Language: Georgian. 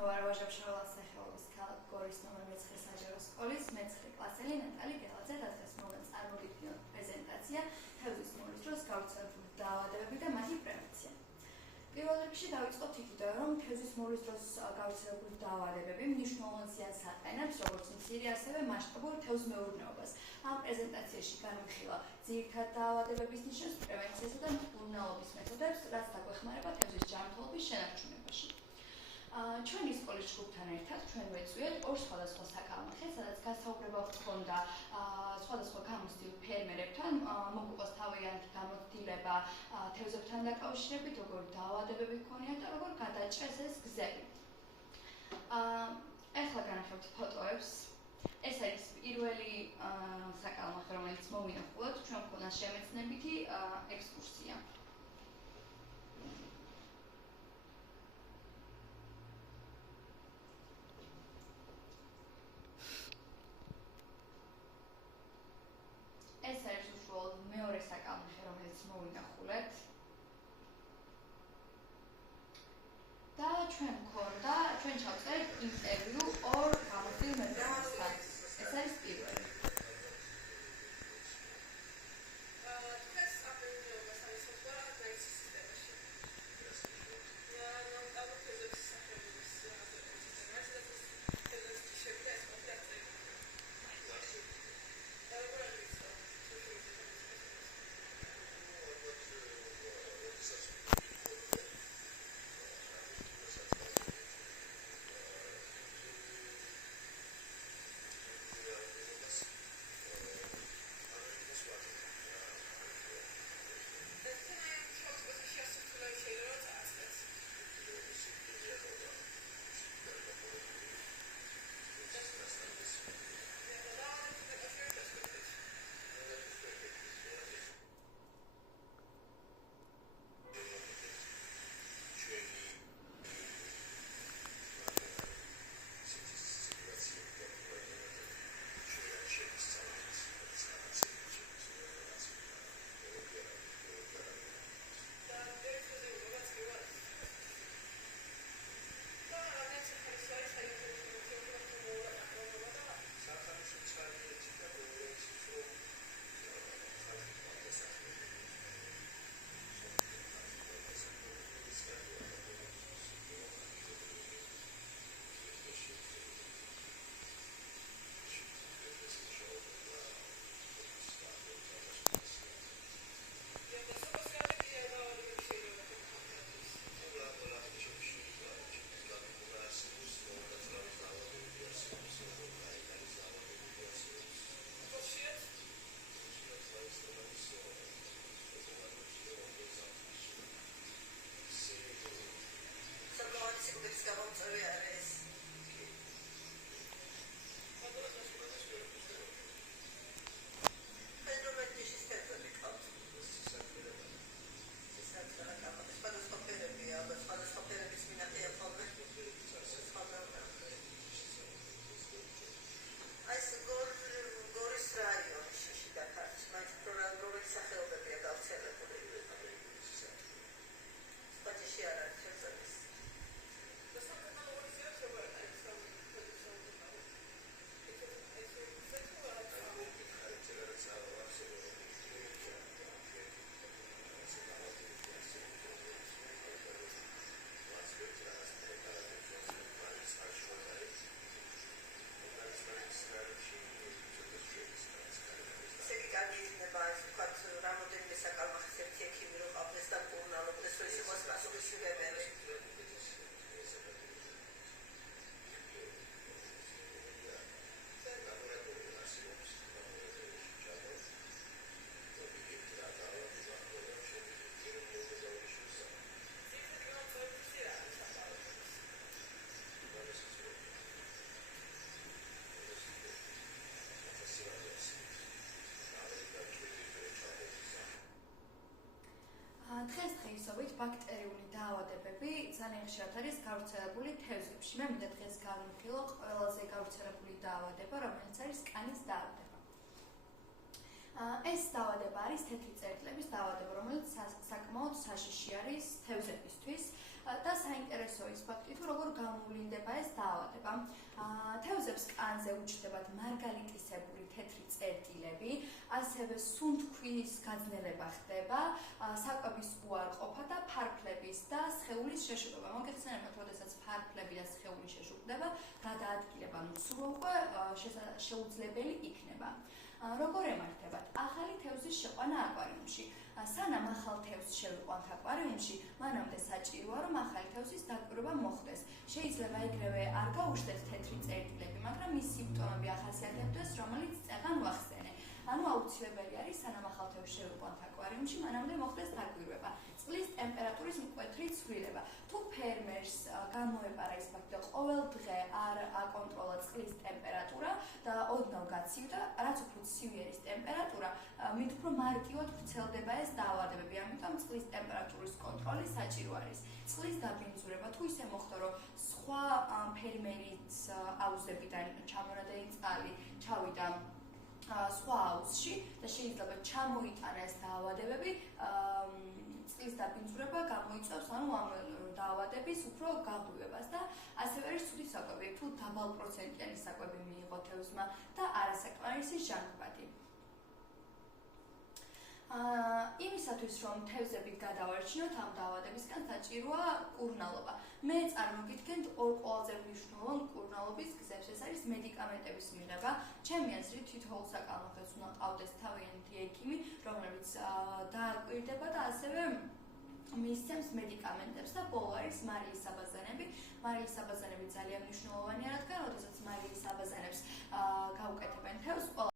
მე ვარ ვაჟა-ფშაველას სახელობის ქალაქ გორის ნომერ 9 საჯარო სკოლის მე-9 კლასელი ნატალი გელაძე, დღეს მომდევნო წარმოგიდგენთ პრეზენტაცია თევზის მოვლის დროს გავრცელებული დაავადებები და მათი პრევენცია. პირველ რიგში დავიწყოთ იქიდან, რომ თევზის მოვლის დროს გავრცელებული დაავადებები მნიშვნელოვან ზიანს აყენებს როგორც მცირე, ასევე მასშტაბურ თევზმეურნეობას. ამ პრეზენტაციაში განვიხილავ ძირითად დაავადებების ნიშნებს, პრევენციასა და მკურნალობის მეთოდებს, რაც დაგვეხმარება თევზის ჯანმრთელობის შენარჩუნებაში. ჩვენი სკოლის ჯგუფთან ერთად ჩვენ ვეწვიეთ ორ სხვადასხვა საკალმახეს, სადაც გასაუბრება ჰქონდა სხვადასხვა გამოცდილ ფერმერებთან, მოგვიყვეს თავიანთი გამოცდილება თევზებთან დაკავშირებით, როგორ დაავადებები ჰქონიათ და როგორ გადაჭრეს ეს გზები. ახლა განახებთ ფოტოებს. ეს არის პირველი საკალმახე, რომელიც მოვინახულოთ, ჩვენ გვქონდა შემეცნებითი ექსკურსია. ეს არის უშუალოდ მეორე საკალმახე, რომელიც მოვინახულეთ. და ჩვენ ჩავწერეთ ინტერვიუ ორ გამოცდილ მეთოდებთან. ეს არის პირველი. დღესდღეობით ბაქტერიული დაავადებები ძალიან ხშირად არის გავრცელებული თევზებში. მე მინდა დღეს გავიმხილო ყველაზე გავრცელებული დაავადება, რომელიც არის კანის დაავადება. ეს დაავადება არის თეთრი წერტილების დაავადება, რომელიც საკმაოდ საშიში არის თევზებისთვის. და საინტერესო ის ფაქტი თუ როგორ გამოვლინდება ეს დაავადება. თევზებს კანზე უჩნდებათ მარგალიტისებური თეთრი წერტილები, ასევე სუნთქვის გაძნელება ხდება, საკვების უარყოფა და ფარფლების და სხეულის შეშუპება. მოგეხსენებათ, როდესაც ფარფლები და სხეული შეშუპდება, გადაადგილება მცურო უკვე შეუძლებელი იქნება. როგორ ემართებათ? ახალი თევზის შეყვანა აკვარიუმში. სანამ ახალ თევზს შევიყვანთ აკვარიუმში, მანამდე საჭიროა, რომ ახალი თევზის დაკვირვება მოხდეს. შეიძლება ეგრევე არ გაუშვათ თეთრი წერტილები, მაგრამ ის სიმპტომები ახასიათებდეს, რომელიც წეგან ვახსენე. ანუ აუცილებელი არის, სანამ ახალ თევზს შევიყვანთ აკვარიუმში, მანამდე მოხდეს დაკვირვება. წყლის ტემპერატურის მკვეთრი ცვლილება. თუ ფერმერს გამოეპარა ის ფაქტი, რომ ყოველ დღე არ აკონტროლა წყლის ტემპერატურა და ოდნავ გაცივდა, რაც უფრო ცივი არის ტემპერატურა, მით უფრო მარტივად ვრცელდება ეს დაავადებები. ამიტომ წყლის ტემპერატურის კონტროლი საჭირო არის. წყლის დაბინძურება თუ ისე მოხდა, რომ სხვა ფერმერის აუზებიდან ჩამონადენი წყალი ჩავიდა სხვა აუზში და შეიძლება ჩამოიტანა ეს დაავადებები, წყლის დაბინძურება გამოიწვევს ანუ ამ დაავადების უფრო გაღვივებას და ასევე არის ცუდი საკვები, თუ დაბალპროცენტიანი საკვები მიიღო თევზმა და არასაკმარისი ჟანგბადი. იმისათვის, რომ თევზებით გადავარჩინოთ ამ დაავადებისგან, საჭიროა კურნალობა. მე წარმოგიდგენთ ორ ყველაზე მნიშვნელოვან კურნალობის გზებს. ეს არის მედიკამენტების მიღება. ჩემი აზრით, თითოეულ საკალმახეთს უნდა ყავდეს თავიანთი ექიმი, რომელიც დააკვირდება და ასევე მისცემს მედიკამენტებს და ბოლო არის მარილის საბაზანები. მარილის საბაზანები ძალიან მნიშვნელოვანია, რადგან როდესაც მარილის საბაზანებს გაუკეთებენ თევზს, ყველა